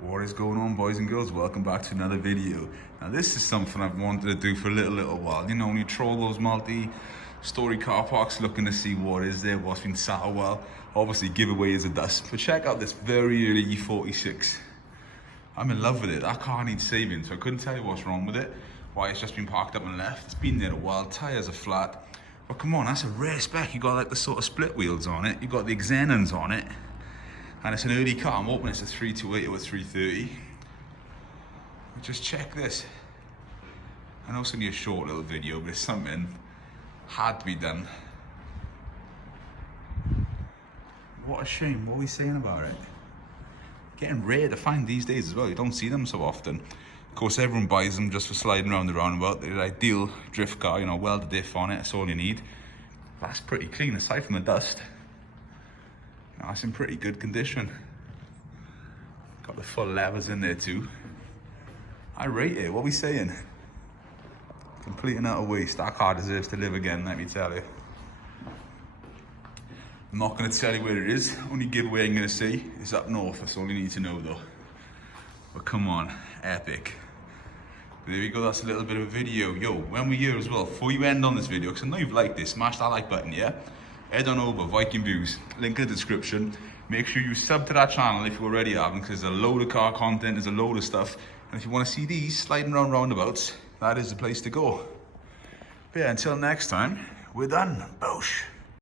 What is going on, boys and girls? Welcome back to another video. Now this is something I've wanted to do for a little while. You know, when you troll those multi-story car parks looking to see what is there, what's been sat a while. Obviously giveaway is a dust, but check out this very early E46. I'm in love with it. That car needs saving, so I couldn't tell you what's wrong with it, why it's just been parked up and left. It's been there a while, tyres are flat. But come on, that's a rare spec. You got like the sort of split wheels on it, you got the Xenons on it. And it's an early car. I'm hoping it's a 328 or a 330. But just check this. I know it's only a short little video, but it's something had to be done. What a shame. What are we saying about it? Getting rare to find these days as well. You don't see them so often. Of course, everyone buys them just for sliding around the roundabout. They're the ideal drift car, you know, welded diff on it. That's all you need. That's pretty clean aside from the dust. That's in pretty good condition. Got the full levers in there too. I rate it. What are we saying? Complete and utter waste. That car deserves to live again, let me tell you. I'm not going to tell you where it is. Only giveaway I'm going to say is up north. That's all you need to know though. But come on, epic. But there we go, that's a little bit of a video. Yo, when we're here as well, before you end on this video, because I know you've liked this, smash that like button, yeah? Head on over, Viking Views, link in the description. Make sure you sub to that channel if you already haven't, because there's a load of car content, there's a load of stuff. And if you want to see these sliding around roundabouts, that is the place to go. But yeah, until next time, we're done. Boosh.